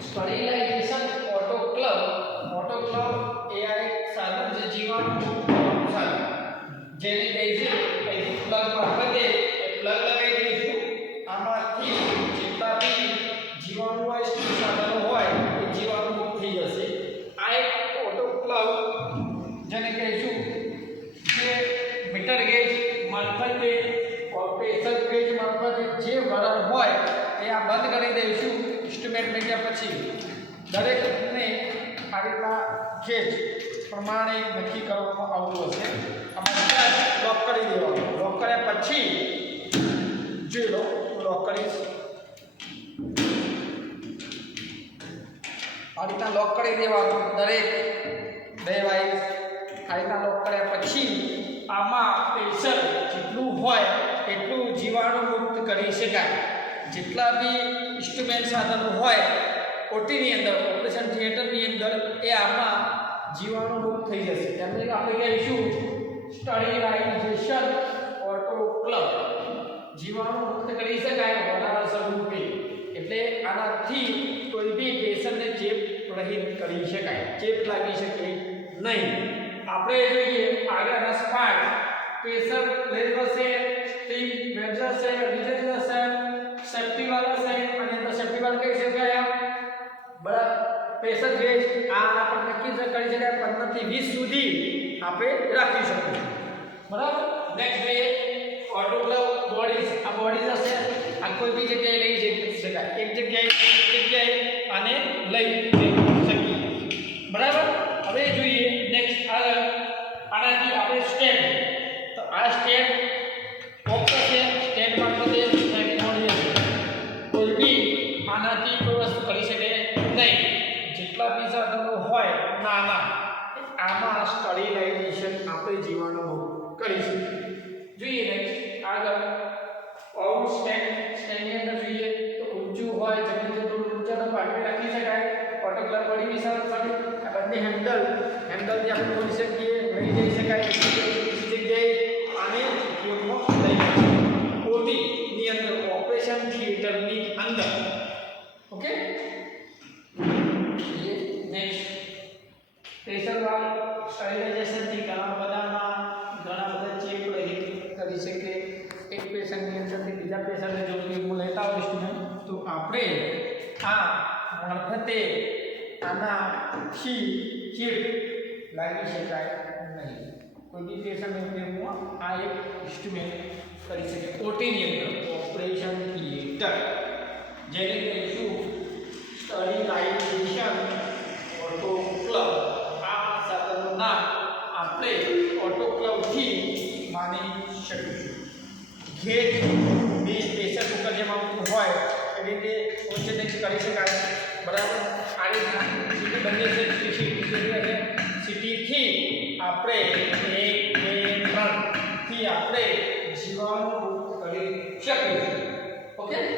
સ્ટરીલાઇઝેશન autoclave એ આ એક સાધન છે જીવાણુ સાધન જેને કહીશું અહીં પ્લગ મારફતે પ્લગ લગાવી દઈશું આમાંથી જેટલા બી જીવાણુ હોય સાધનો હોય એ જીવાણુ મુક્ત થઈ જશે આ એક ઓટોક્લેવ જેને કહીશું જે મીટર ગેજ મારફતે પ્રેશર ગેજ મારફતે જે વરાળ હોય એ આ બંધ કરી દઈશું ઇન્સ્ટ્રુમેન્ટ મૂક્યા પછી દરેકને આ રીતના ગેજ પ્રમાણે નક્કી કરવામાં આવતું હશે આમાં લોક કરી દેવાનું લોક કર્યા પછી જોઈ લો લોક કરીશ આ રીતના લોક કરી દેવાનું દરેક ડિવાઇસ આ રીતના લોક કર્યા પછી આમાં પ્રેશર જેટલું હોય એટલું જીવાણુ મુક્ત કરી શકાય જેટલા બી ઇન્સ્ટ્રુમેન્ટ સાધનો હોય ઓટીની અંદર ઓપરેશન થિયેટરની અંદર એ આમાં જીવાણુ મુક્ત થઈ જશે એટલે આપણે કહીશું સ્ટરીલાઇઝેશન ઓટોક્લેવ જીવાણુ મુક્ત કરી શકાય વરાળ સ્વરૂપે એટલે આનાથી કોઈ બી પેશન્ટને ચેપ રહિત કરી શકાય ચેપ લાગી શકે નહીં આપણે જોઈએ આગળના સ્પાર્ક પ્રેશર લેવલ છે સ્ટીમ મેજર છે રિજેક્ટર છે સેફ્ટી વાળા છે અને અંદર સેફ્ટી વાળા કઈ શકાય બરાબર પ્રેશર ગેજ આ આપણે નક્કી કરી શકાય 15 થી 20 સુધી આપણે રાખી શકીએ બરાબર નેક્સ્ટ જોઈએ ઓટોક્લેવ બોડીઝ આ બોડીઝ હશે આ કોઈ બી જગ્યાએ લઈ જઈ શકાય એક જગ્યાએ આને લઈ જઈ શકીએ બરાબર હવે જોઈએ નેક્સ્ટ આગળ આનાથી આપણે સ્ટેન્ડ તો આ સ્ટેન્ડ ફક્ત છે સ્ટેન્ડ મારફતે કોઈ બી આનાથી કોઈ વસ્તુ કરી શકે નહીં જેટલા બી સાધનો હોય નાના આમાં સ્ટરીલાઇઝેશન આપણે જીવાણુ કરી શકીએ જોઈએ નેક્સ્ટ આગળ આવું સ્ટેન્ડની અંદર જોઈએ તો ઊંચું હોય જમીનથી થોડું ઊંચાનો પાટવી રાખી શકાય ઓટોક્લેવ બોડી બી સારું આ બંને હેન્ડલથી આપણે બોલી શકીએ લઈ જઈ શકાય બીજી જગ્યાએ આને ઉપયોગમાં લઈ શકાય ઓટીની અંદર ઓપરેશન થિયેટરની અંદર ઓકે નેક્સ્ટ પ્રેશર વાલ્વ સ્ટરીલાઇઝેશનથી ઘણા બધા ચેપ રહિત કરી શકે એક પેશન્ટની અંદરથી બીજા પેશન્ટને જો હું લેતા હોઈશ તો આપણે આ મારફતે આનાથી ચેપ લાગી શકાય નહીં કોઈ બી પેશન્ટને ઉપયોગમાં આ એક ઇન્સ્ટ્રુમેન્ટ કરી શકે ઓટીની અંદર ઓપરેશન થિયેટર જેને કહીશું સ્ટરીલાઇઝેશન ઓટોક્લેવ આ સાધનનું નામ આપણે ઓટોક્લેવથી માની શકીશું ગેજ બે પ્રેશર કુકર જેમાં હોય એ રીતે ઓછે કરી શકાય બરાબર આ રીતના સીટી બને છે સીટીથી આપણે 1 2 3 થી આપણે જીવાણુ કરી શકીએ ઓકે